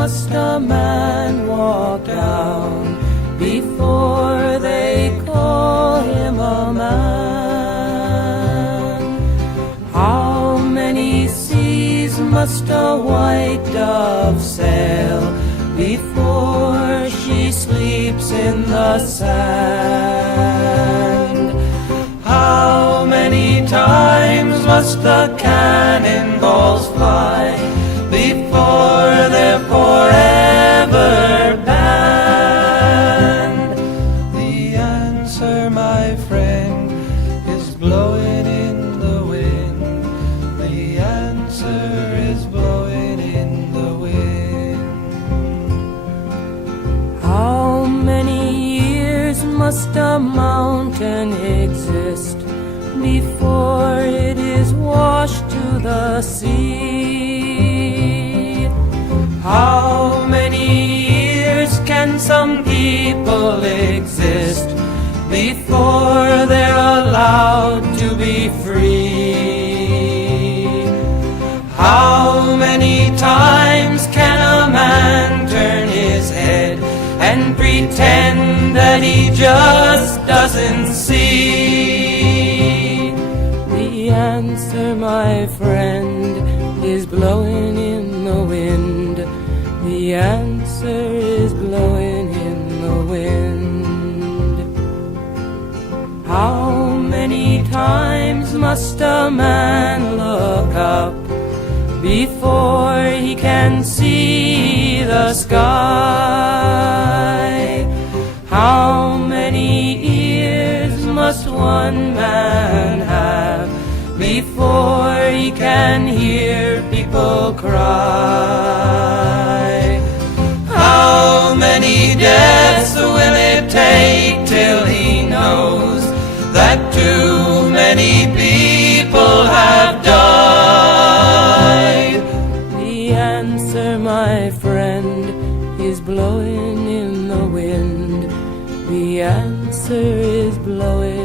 must a man walk down before they call him a man? How many seas must a white dove sail before she sleeps in the sand? How many times must the cannonballs fly before they're forever banned? The answer, my friend, is blowing in the wind. The answer is blowing in the wind. How many years must a mountain exist before it is washed to the sea? How many years can some people exist before they're allowed to be free? How many times can a man turn his head and pretend that he just doesn't see? The answer, my friend, is blowing in the wind. The answer is blowing in the wind. How many times must a man look up before he can see the sky? How many ears must one man have before he can hear people cry? How many deaths will it take till he knows that too many people have died? The answer, my friend, is blowing in the wind. The answer is blowing